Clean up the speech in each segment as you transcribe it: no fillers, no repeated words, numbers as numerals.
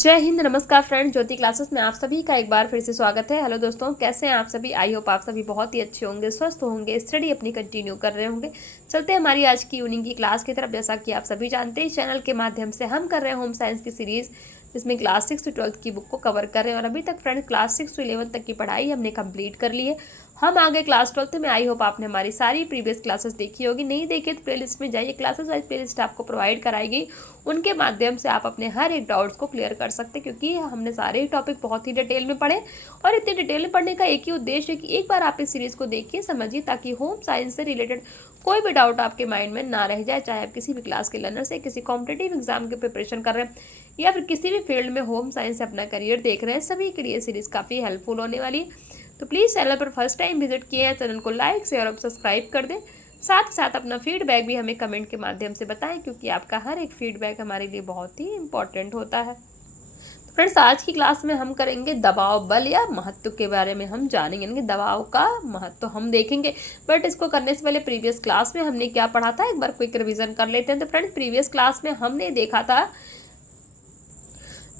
जय हिंद, नमस्कार फ्रेंड। ज्योति क्लासेस में आप सभी का एक बार फिर से स्वागत है। हेलो दोस्तों, कैसे हैं आप सभी? आई होप आप सभी बहुत ही अच्छे होंगे, स्वस्थ होंगे, स्टडी अपनी कंटिन्यू कर रहे होंगे। चलते हैं हमारी आज की इवनिंग की क्लास की तरफ। जैसा कि आप सभी जानते हैं, इस चैनल के माध्यम से हम कर रहे हैं होम साइंस की सीरीज, जिसमें क्लास 6 से 12th की बुक को कवर कर रहे हैं। और अभी तक फ्रेंड क्लास 6 से 11th तक की पढ़ाई हमने कंप्लीट कर ली है। हम आगे क्लास 12th में। आई होप आपने हमारी सारी प्रीवियस क्लासेस देखी होगी। नहीं देखे तो प्लेलिस्ट में जाइए, क्लासेस वाइज प्लेलिस्ट आपको प्रोवाइड कराई गई। उनके माध्यम से आप अपने हर एक डाउट्स को क्लियर कर सकते हैं, क्योंकि हमने सारे ही टॉपिक बहुत ही डिटेल में पढ़े। और इतने डिटेल में पढ़ने का एक ही उद्देश्य है कि एक बार आप इस सीरीज को देखिए, समझिए, ताकि होम साइंस से रिलेटेड कोई भी डाउट आपके माइंड में ना रह जाए। चाहे आप किसी भी क्लास के लर्नर से, किसी कॉम्पिटेटिव एग्जाम की प्रिपरेशन कर रहे हैं, या फिर किसी भी फील्ड में होम साइंस से अपना करियर देख रहे हैं, सभी के लिए सीरीज काफ़ी हेल्पफुल होने वाली है। तो प्लीज़ चैनल पर फर्स्ट टाइम विजिट किए हैं, चैनल को लाइक शेयर और सब्सक्राइब कर दें। साथ ही साथ अपना फीडबैक भी हमें कमेंट के माध्यम से बताएं, क्योंकि आपका हर एक फीडबैक हमारे लिए बहुत ही इंपॉर्टेंट होता है। तो फ्रेंड्स, आज की क्लास में हम करेंगे दबाव बल या महत्व के बारे में हम जानेंगे। यानी कि दबाव का महत्व हम देखेंगे। बट इसको करने से पहले प्रीवियस क्लास में हमने क्या पढ़ा था, एक बार क्विक रिवीजन कर लेते हैं। तो फ्रेंड्स, प्रीवियस क्लास में हमने देखा था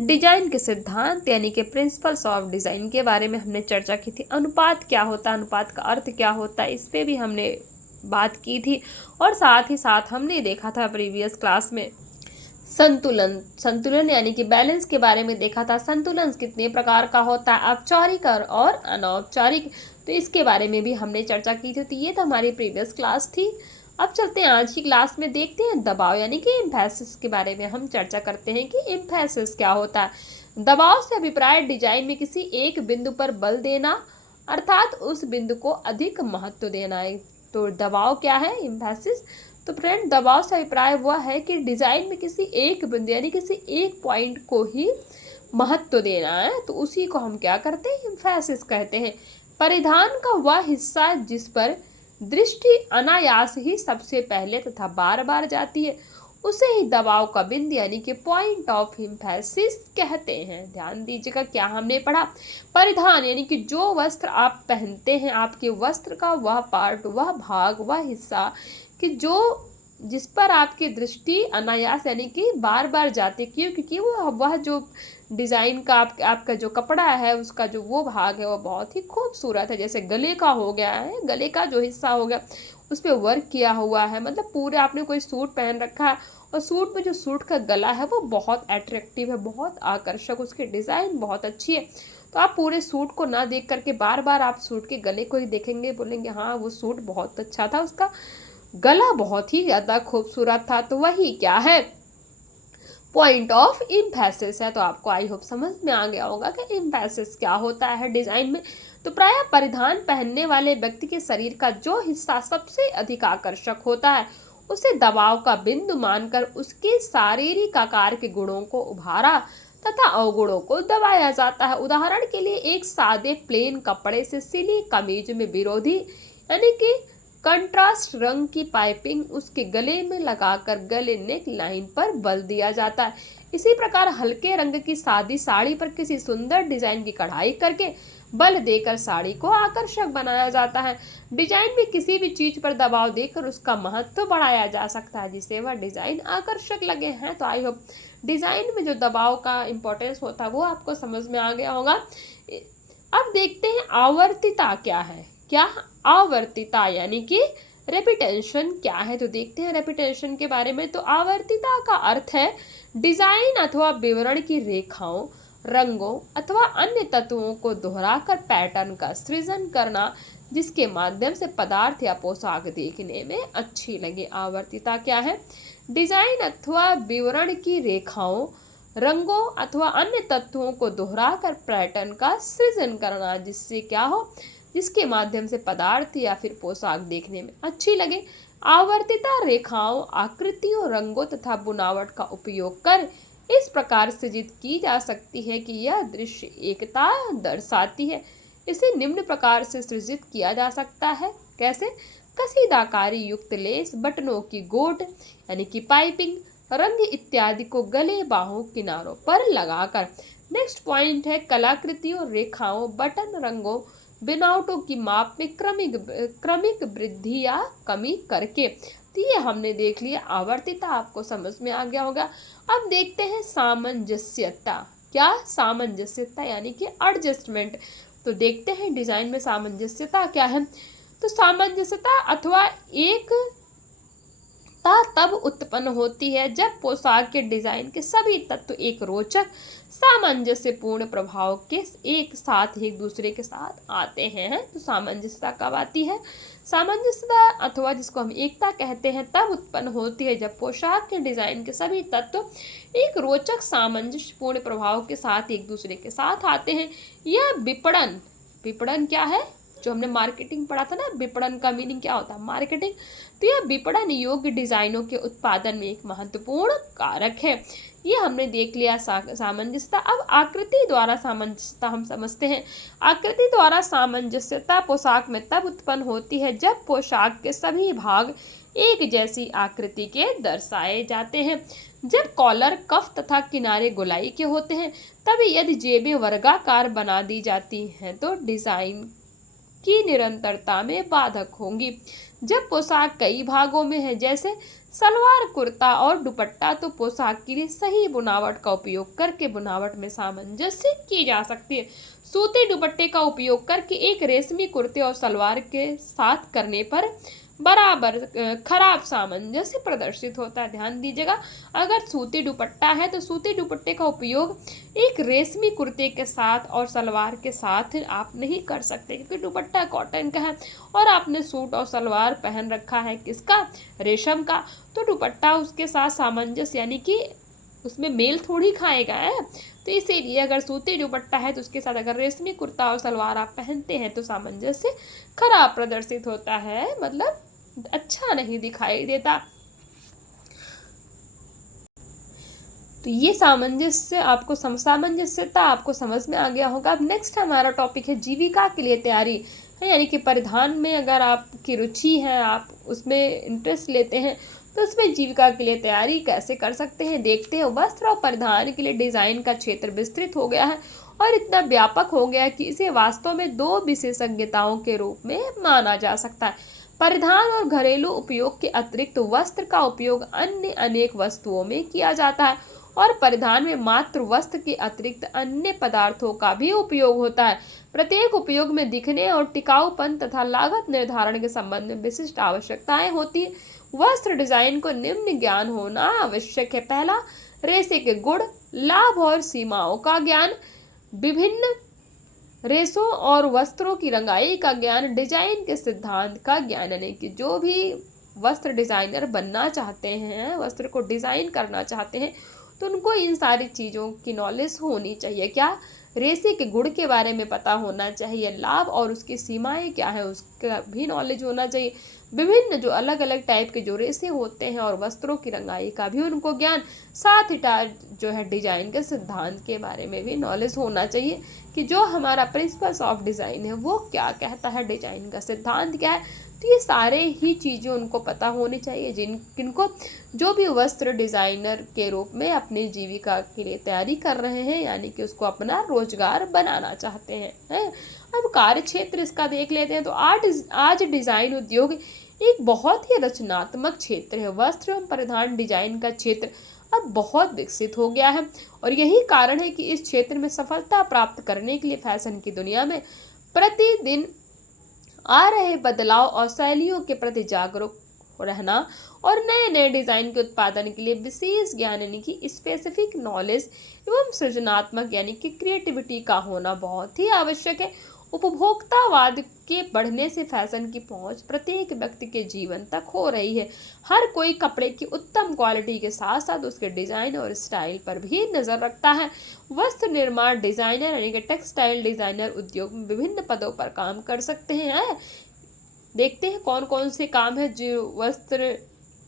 डिजाइन के सिद्धांत, यानी कि प्रिंसिपल्स ऑफ डिजाइन के बारे में हमने चर्चा की थी। अनुपात क्या होता है, अनुपात का अर्थ क्या होता है, इस पे भी हमने बात की थी। और साथ ही साथ हमने देखा था प्रीवियस क्लास में संतुलन, संतुलन यानी कि बैलेंस के बारे में देखा था। संतुलन कितने प्रकार का होता है, औपचारिक और अनौपचारिक, तो इसके बारे में भी हमने चर्चा की थी। तो ये तो हमारी प्रीवियस क्लास थी। अब चलते हैं आज की क्लास में, देखते हैं दबाव यानी कि इम्फेसिस के बारे में हम चर्चा करते हैं कि इम्फेसिस क्या होता है। दबाव से अभिप्राय डिजाइन में किसी एक बिंदु पर बल देना, अर्थात उस बिंदु को अधिक महत्व देना है। तो दबाव क्या है, इम्फेसिस। तो फ्रेंड, दबाव से अभिप्राय वह है कि डिजाइन में किसी एक बिंदु यानी किसी एक पॉइंट को ही महत्व देना है, तो उसी को हम क्या करते हैं, इम्फेसिस कहते हैं। परिधान का वह हिस्सा जिस पर दृष्टि अनायास ही सबसे पहले तथा बार बार जाती है, उसे ही दबाव का बिंदु यानी कि पॉइंट ऑफ इम्फेसिस कहते हैं। ध्यान दीजिएगा, क्या हमने पढ़ा, परिधान यानी कि जो वस्त्र आप पहनते हैं, आपके वस्त्र का वह पार्ट, वह भाग, वह हिस्सा कि जो जिस पर आपकी दृष्टि अनायास यानी कि बार बार जाती, क्यों, क्योंकि वह जो डिज़ाइन का आपका जो कपड़ा है, उसका जो वो भाग है, वो बहुत ही खूबसूरत है। जैसे गले का हो गया है, गले का जो हिस्सा हो गया, उस पर वर्क किया हुआ है। मतलब पूरे आपने कोई सूट पहन रखा है, और सूट में जो सूट का गला है वो बहुत अट्रैक्टिव है, बहुत आकर्षक, उसकी डिज़ाइन बहुत अच्छी है। तो आप पूरे सूट को ना देख करके बार बार आप सूट के गले को ही देखेंगे, बोलेंगे हाँ वो सूट बहुत अच्छा था, उसका गला बहुत ही ज़्यादा खूबसूरत था। तो वही क्या है, पॉइंट ऑफ इम्फेसिस है। तो आपको आई होप समझ में आ गया होगा कि इम्फेसिस क्या होता है डिजाइन में। तो प्रायः परिधान पहनने वाले व्यक्ति के शरीर का जो हिस्सा सबसे अधिक आकर्षक होता है, उसे दबाव का बिंदु मानकर उसके शारीरिक आकार के गुणों को उभारा तथा अवगुणों को दबाया जाता है। उदाहरण के लिए, एक सादे प्लेन कपड़े से सिली कमीज में विरोधी यानी कि कंट्रास्ट रंग की पाइपिंग उसके गले में लगाकर गले नेक लाइन पर बल दिया जाता है। इसी प्रकार हल्के रंग की सादी साड़ी पर किसी सुंदर डिजाइन की कढ़ाई करके बल देकर साड़ी को आकर्षक बनाया जाता है। डिजाइन में किसी भी चीज पर दबाव देकर उसका महत्व बढ़ाया जा सकता है, जिससे वह डिजाइन आकर्षक लगे हैं। तो आई होप डिजाइन में जो दबाव का इंपॉर्टेंस होता है वो आपको समझ में आ गया होगा। अब देखते हैं आवर्तिता क्या है। क्या आवर्तिता यानी कि रेपिटेशन क्या है, तो देखते हैं रेपिटेशन के बारे में। तो आवर्तिता का अर्थ है डिजाइन अथवा विवरण की रेखाओं, रंगों अथवा अन्य तत्वों को दोहराकर पैटर्न का सृजन करना, जिसके माध्यम से पदार्थ या पोशाक देखने में अच्छी लगे। आवर्तिता क्या है, डिजाइन अथवा विवरण की रेखाओं, रंगों अथवा अन्य तत्वों को दोहराकर पैटर्न का सृजन करना, जिससे क्या हो, जिसके माध्यम से पदार्थ या फिर पोशाक देखने में अच्छी लगे। आवर्तिता रेखाओं, आकृतियों, रंगों तथा बुनावट का उपयोग कर इस प्रकार सृजित की जा सकती है कि यह दृश्य एकता दर्शाती है। इसे निम्न प्रकार से सृजित किया जा सकता है, कैसे, कसीदाकारी युक्त लेस, बटनों की गोट यानी कि पाइपिंग, रंग इत्यादि को गले, बाहों, किनारों पर लगाकर। नेक्स्ट पॉइंट है कलाकृतियों, रेखाओं, बटन, रंगों, बनावटों की माप में क्रमिक वृद्धि या कमी करके। तो ये हमने देख लिया आवर्तिता, आपको समझ में आ गया होगा। अब देखते हैं सामंजस्यता। क्या, सामंजस्यता यानी कि एडजस्टमेंट। तो देखते हैं डिजाइन में सामंजस्यता क्या है। तो सामंजस्यता अथवा एकता तब उत्पन्न होती है जब पोशाक के डिजाइन के सभी तत्व एक रोचक सामंजस्यपूर्ण प्रभाव के एक साथ एक दूसरे के साथ आते हैं। तो सामंजस्यता कब आती है? सामंजस्यता अथवा जिसको हम एकता कहते हैं तब उत्पन्न होती है जब पोशाक के डिजाइन के सभी तत्व एक रोचक सामंजस्यपूर्ण प्रभाव के साथ एक दूसरे के साथ आते हैं। यह विपणन, विपणन क्या है? जो हमने मार्केटिंग पढ़ा था ना, विपणन का मीनिंग क्या होता है? मार्केटिंग। तो यह विपणन योग्य डिजाइनों के उत्पादन में एक महत्वपूर्ण कारक है। ये हमने देख लिया सामंजस्यता। अब आकृति द्वारा सामंजस्यता हम समझते हैं। आकृति द्वारा सामंजस्यता पोशाक में तब उत्पन्न होती है जब पोशाक के सभी भाग एक जैसी आकृति के दर्शाए जाते हैं। जब कॉलर, कफ तथा किनारे गोलाई के होते हैं, तभी यदि जेबें वर्गाकार बना दी जाती हैं तो डिजाइन की निरंतरता में बाधक होंगी। जब पोशाक कई भागों में है जैसे सलवार, कुर्ता और दुपट्टा, तो पोशाक के लिए सही बुनावट का उपयोग करके बुनावट में सामंजस्य की जा सकती है। सूती दुपट्टे का उपयोग करके एक रेशमी कुर्ते और सलवार के साथ करने पर बराबर खराब सामंजस्य प्रदर्शित होता है। ध्यान दीजिएगा, अगर सूती दुपट्टा है तो सूती दुपट्टे का उपयोग एक रेशमी कुर्ते के साथ और सलवार के साथ आप नहीं कर सकते, क्योंकि दुपट्टा कॉटन का है और आपने सूट और सलवार पहन रखा है किसका? रेशम का। तो दुपट्टा उसके साथ सामंजस्य यानी कि उसमें मेल थोड़ी खाएगा है। तो इसीलिए अगर सूती दुपट्टा है तो उसके साथ अगर रेशमी कुर्ता और सलवार आप पहनते हैं तो सामंजस्य खराब प्रदर्शित होता है, मतलब अच्छा नहीं दिखाई देता। तो ये सामंजस्यता आपको समझ में आ गया होगा। अब नेक्स्ट हमारा टॉपिक है जीविका के लिए तैयारी है, यानी कि परिधान में अगर आपकी रुचि है, आप उसमें इंटरेस्ट लेते हैं, तो उसमें जीविका के लिए तैयारी कैसे कर सकते हैं देखते हैं। वस्त्र और परिधान के लिए डिजाइन का क्षेत्र विस्तृत हो गया है और इतना व्यापक हो गया है कि इसे वास्तव में दो विशेषज्ञताओं के रूप में माना जा सकता है। परिधान और घरेलू उपयोग के अतिरिक्त वस्त्र का उपयोग अन्य अनेक वस्तुओं में किया जाता है और परिधान में मात्र वस्त्र के अतिरिक्त अन्य पदार्थों का भी उपयोग होता है। प्रत्येक उपयोग में दिखने और टिकाऊपन तथा लागत निर्धारण के संबंध में विशिष्ट आवश्यकताएं होती है। वस्त्र डिजाइन को निम्न ज्ञान होना आवश्यक है। पहला, रेशे के गुण, लाभ और सीमाओं का ज्ञान, विभिन्न रेशों और वस्त्रों की रंगाई का ज्ञान, डिजाइन के सिद्धांत का ज्ञान। यानी कि जो भी वस्त्र डिजाइनर बनना चाहते हैं, वस्त्र को डिजाइन करना चाहते हैं, तो उनको इन सारी चीज़ों की नॉलेज होनी चाहिए। क्या? रेशे के गुण के बारे में पता होना चाहिए, लाभ और उसकी सीमाएं क्या है उसका भी नॉलेज होना चाहिए, विभिन्न जो अलग अलग टाइप के जो रेशे होते हैं और वस्त्रों की रंगाई का भी उनको ज्ञान, साथ ही जो है डिजाइन के सिद्धांत के बारे में भी नॉलेज होना चाहिए कि जो हमारा प्रिंसिपल्स ऑफ डिज़ाइन है वो क्या कहता है, डिजाइन का सिद्धांत क्या है। तो ये सारे ही चीज़ें उनको पता होनी चाहिए जिनको जो भी वस्त्र डिज़ाइनर के रूप में अपनी जीविका के लिए तैयारी कर रहे हैं, यानी कि उसको अपना रोजगार बनाना चाहते हैं। अब कार्य क्षेत्र इसका देख लेते हैं। तो आज डिज़ाइन उद्योग एक बहुत ही रचनात्मक क्षेत्र है। वस्त्र एवं परिधान डिजाइन का क्षेत्र अब बहुत विकसित हो गया है और यही कारण है कि इस क्षेत्र में सफलता प्राप्त करने के लिए फैशन की दुनिया में प्रतिदिन आ रहे बदलाव और शैलियों के प्रति जागरूक रहना और नए नए डिजाइन के उत्पादन के लिए विशेष ज्ञान यानी कि स्पेसिफिक नॉलेज एवं सृजनात्मक यानी कि क्रिएटिविटी का होना बहुत ही आवश्यक है। उपभोक्तावाद के बढ़ने से फैशन की पहुंच प्रत्येक व्यक्ति के जीवन तक हो रही है। हर कोई कपड़े की उत्तम क्वालिटी के साथ साथ उसके डिजाइन और स्टाइल पर भी नजर रखता है। वस्त्र निर्माण डिजाइनर यानी कि टेक्सटाइल डिजाइनर उद्योग में विभिन्न पदों पर काम कर सकते हैं। देखते हैं कौन कौन से काम है जो वस्त्र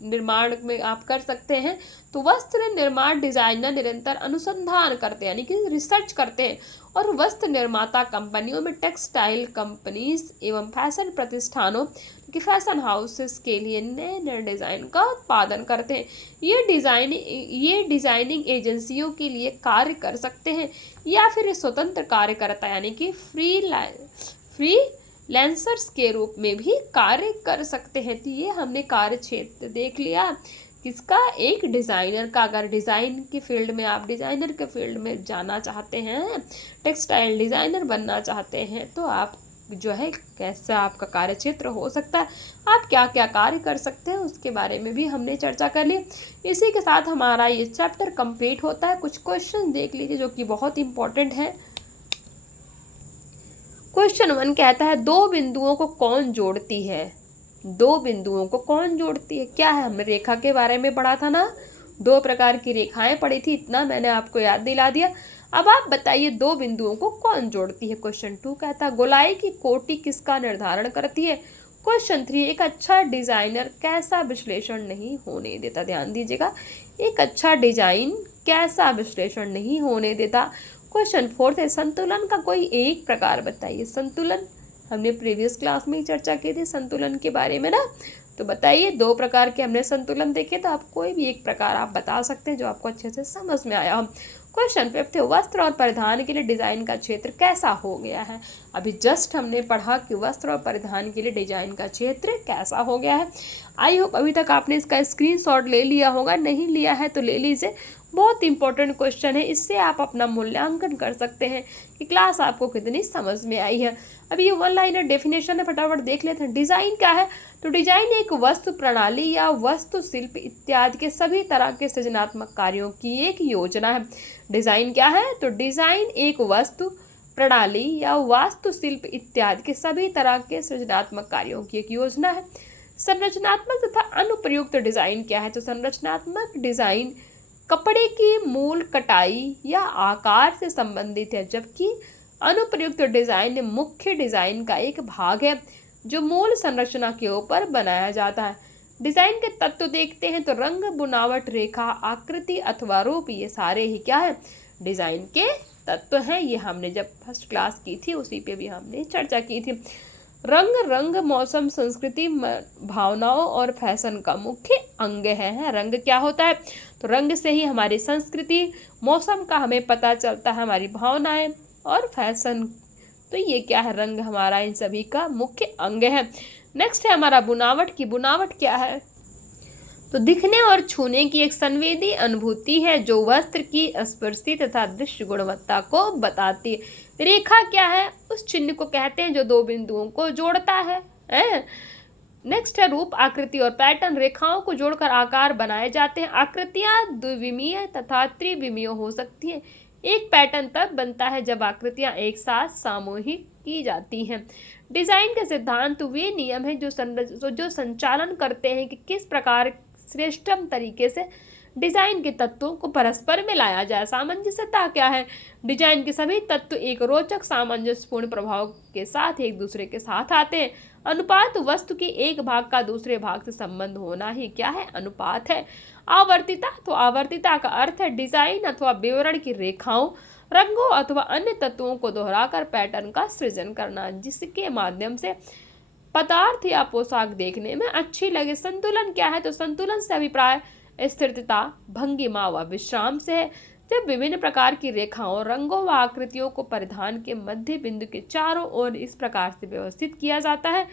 निर्माण में आप कर सकते हैं। तो वस्त्र निर्माण डिजाइनर निरंतर अनुसंधान करते हैं यानी कि रिसर्च करते हैं और वस्त्र निर्माता कंपनियों में टेक्सटाइल कंपनीज एवं फैशन प्रतिष्ठानों कि फैशन हाउसेस के लिए नए नए डिज़ाइन का उत्पादन करते हैं। ये डिज़ाइनिंग एजेंसियों के लिए कार्य कर सकते हैं या फिर स्वतंत्र कार्यकर्ता यानी कि फ्री लेंसर्स के रूप में भी कार्य कर सकते हैं। तो ये हमने कार्य क्षेत्र देख लिया किसका? एक डिज़ाइनर का। अगर डिज़ाइन की फील्ड में आप डिज़ाइनर के फील्ड में जाना चाहते हैं, टेक्सटाइल डिज़ाइनर बनना चाहते हैं, तो आप जो है कैसा आपका कार्यक्षेत्र हो सकता है, आप क्या क्या कार्य कर सकते हैं, उसके बारे में भी हमने चर्चा कर ली। इसी के साथ हमारा ये चैप्टर कंप्लीट होता है। कुछ क्वेश्चन देख लीजिए जो कि बहुत इंपॉर्टेंट है। क्वेश्चन 1 कहता है, दो बिंदुओं को कौन जोड़ती है? दो बिंदुओं को कौन जोड़ती है? क्या है? हमने रेखा के बारे में पढ़ा था ना, दो प्रकार की रेखाएं पढ़ी थी, इतना मैंने आपको याद दिला दिया। अब आप बताइए दो बिंदुओं को कौन जोड़ती है? क्वेश्चन 2 कहता है, गोलाई की कोटि किसका निर्धारण करती है? क्वेश्चन 3, एक अच्छा डिजाइनर कैसा विश्लेषण नहीं होने देता? ध्यान दीजिएगा, एक अच्छा डिजाइन कैसा विश्लेषण नहीं होने देता। क्वेश्चन 4 है, संतुलन का कोई एक प्रकार बताइए। संतुलन हमने प्रीवियस क्लास में ही चर्चा की थी संतुलन के बारे में ना, तो बताइए दो प्रकार के हमने संतुलन देखे, तो आप कोई भी एक प्रकार आप बता सकते हैं जो आपको अच्छे से समझ में आया हो। क्वेश्चन 5 है, वस्त्र और परिधान के लिए डिजाइन का क्षेत्र कैसा हो गया है? अभी जस्ट हमने पढ़ा कि वस्त्र और परिधान के लिए डिजाइन का क्षेत्र कैसा हो गया है। आई होप अभी तक आपने इसका स्क्रीनशॉट ले लिया होगा, नहीं लिया है तो ले लीजिए। बहुत इंपॉर्टेंट क्वेश्चन है, इससे आप अपना मूल्यांकन कर सकते हैं कि क्लास आपको कितनी समझ में आई है। अभी ये वन लाइनर डेफिनेशन है, फटाफट देख लेते हैं। डिजाइन क्या है? तो डिजाइन एक वस्तु प्रणाली या वस्तु शिल्प इत्यादि के सभी तरह के सृजनात्मक कार्यों की एक योजना है। डिजाइन क्या है? तो डिजाइन एक वस्तु प्रणाली या वास्तुशिल्प इत्यादि के सभी तरह के सृजनात्मक कार्यों की एक योजना है। संरचनात्मक तथा अनुप्रयुक्त डिजाइन क्या है? तो संरचनात्मक डिजाइन कपड़े की मूल कटाई या आकार से संबंधित है, जबकि अनुप्रयुक्त डिजाइन मुख्य डिजाइन का एक भाग है जो मूल संरचना के ऊपर बनाया जाता है। डिजाइन के तत्व देखते हैं तो रंग, बुनावट, रेखा, आकृति अथवा रूप, ये सारे ही क्या है? डिजाइन के तत्व हैं। ये हमने जब फर्स्ट क्लास की थी उसी पे भी हमने चर्चा की थी। रंग मौसम, संस्कृति, भावनाओं और फैशन का मुख्य अंग है। रंग क्या होता है? तो रंग से ही हमारी संस्कृति, मौसम का हमें पता चलता है, हमारी भावनाएं और फैशन, तो ये क्या है? रंग हमारा इन सभी का मुख्य अंग है। नेक्स्ट है हमारा बुनावट की। बुनावट क्या है? तो दिखने और छूने की एक संवेदी अनुभूति है जो वस्त्र की स्पर्शी तथा दृश्य गुणवत्ता को बताती है। रेखा क्या है? उस चिन्ह को कहते हैं जो दो बिंदुओं को जोड़ता है। नेक्स्ट है रूप, आकृति और पैटर्न। रेखाओं को जोड़कर आकार बनाए जाते हैं। आकृतियां द्विविमीय तथा त्रिविमीय हो सकती हैं। एक पैटर्न तब बनता है जब आकृतियां एक साथ सामूहिक की जाती हैं। डिजाइन के सिद्धांत वे नियम हैं जो संचालन करते हैं कि किस प्रकार श्रेष्ठतम तरीके से डिजाइन के तत्वों को परस्पर मिलाया जाए। सामंजस्यता क्या है? डिजाइन के सभी तत्व एक रोचक सामंजस्यपूर्ण प्रभाव के साथ एक दूसरे के साथ आते हैं। अनुपात, वस्तु के एक भाग का दूसरे भाग से संबंध होना ही क्या है? अनुपात है। आवर्तिता, तो आवर्तिता का अर्थ है डिजाइन अथवा विवरण की रेखाओं, रंगों अथवा अन्य तत्वों को दोहराकर पैटर्न का सृजन करना, जिसके माध्यम से पदार्थ या पोशाक देखने में अच्छी लगे। संतुलन क्या है? तो संतुलन से अभिप्राय स्थिरता, भंगिमा व विश्राम से है। जब विभिन्न प्रकार की रेखाओं, रंगों व आकृतियों को परिधान के मध्य बिंदु के चारों ओर इस प्रकार से व्यवस्थित किया जाता है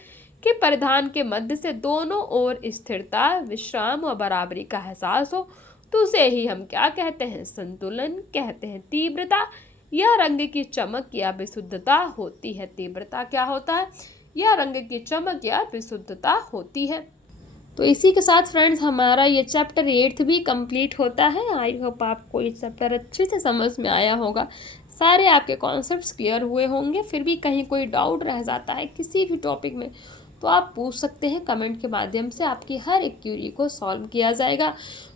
कि परिधान के मध्य से दोनों ओर स्थिरता, विश्राम व बराबरी का एहसास हो, तो उसे ही हम क्या कहते हैं? संतुलन कहते हैं। तीव्रता, यह रंग की चमक या विशुद्धता होती है। तीव्रता क्या होता है? यह रंग की चमक या विशुद्धता होती है। तो इसी के साथ फ्रेंड्स हमारा ये चैप्टर 8 भी कंप्लीट होता है। आई होप आपको ये चैप्टर अच्छे से समझ में आया होगा, सारे आपके कॉन्सेप्ट्स क्लियर हुए होंगे। फिर भी कहीं कोई डाउट रह जाता है किसी भी टॉपिक में तो आप पूछ सकते हैं कमेंट के माध्यम से, आपकी हर एक क्यूरी को सॉल्व किया जाएगा।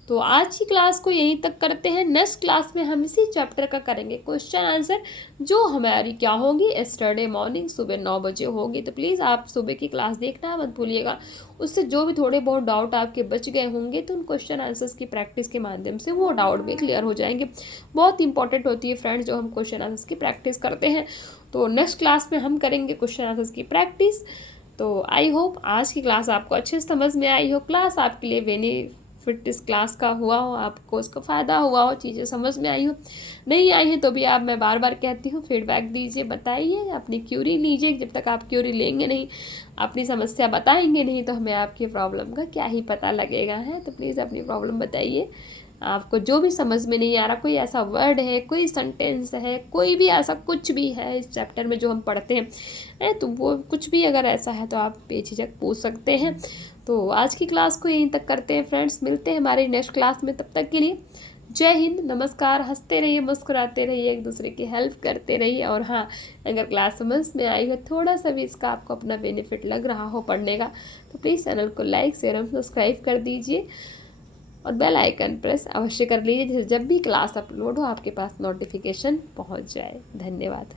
तो आज की क्लास को यहीं तक करते हैं। नेक्स्ट क्लास में हम इसी चैप्टर का करेंगे क्वेश्चन आंसर, जो हमारी क्या होगी? एस्टरडे मॉर्निंग सुबह 9 बजे होगी। तो प्लीज़ आप सुबह की क्लास देखना मत भूलिएगा। उससे जो भी थोड़े बहुत डाउट आपके बच गए होंगे तो उन क्वेश्चन आंसर्स की प्रैक्टिस के माध्यम से वो डाउट भी क्लियर हो जाएंगे। बहुत इंपॉर्टेंट होती है फ्रेंड्स जो हम क्वेश्चन आंसर्स की प्रैक्टिस करते हैं। तो नेक्स्ट क्लास में हम करेंगे क्वेश्चन आंसर्स की प्रैक्टिस। तो आई होप आज की क्लास आपको अच्छे से समझ में आई हो। क्लास आपके लिए फिटनेस क्लास का हुआ हो, आपको उसका फ़ायदा हुआ हो, चीज़ें समझ में आई हो, नहीं आई हैं तो भी आप, मैं बार बार कहती हूँ, फीडबैक दीजिए, बताइए, अपनी क्यूरी लीजिए। जब तक आप क्यूरी लेंगे नहीं, अपनी समस्या बताएंगे नहीं, तो हमें आपकी प्रॉब्लम का क्या ही पता लगेगा। है तो प्लीज़ अपनी प्रॉब्लम बताइए। आपको जो भी समझ में नहीं आ रहा, कोई ऐसा वर्ड है, कोई सेंटेंस है, कोई भी ऐसा कुछ भी है इस चैप्टर में जो हम पढ़ते हैं, तो वो कुछ भी अगर ऐसा है तो आप बेझिझक पूछ सकते हैं। तो आज की क्लास को यहीं तक करते हैं फ्रेंड्स, मिलते हैं हमारी नेक्स्ट क्लास में। तब तक के लिए जय हिंद, नमस्कार। हंसते रहिए, मुस्कुराते रहिए, एक दूसरे की हेल्प करते रहिए। और हाँ, अगर क्लास समझ में आई हो, थोड़ा सा भी इसका आपको अपना बेनिफिट लग रहा हो पढ़ने का, तो प्लीज़ चैनल को लाइक, शेयर और सब्सक्राइब कर दीजिए और बेल आइकन प्रेस अवश्य कर लीजिए, जब भी क्लास अपलोड हो आपके पास नोटिफिकेशन पहुंच जाए। धन्यवाद।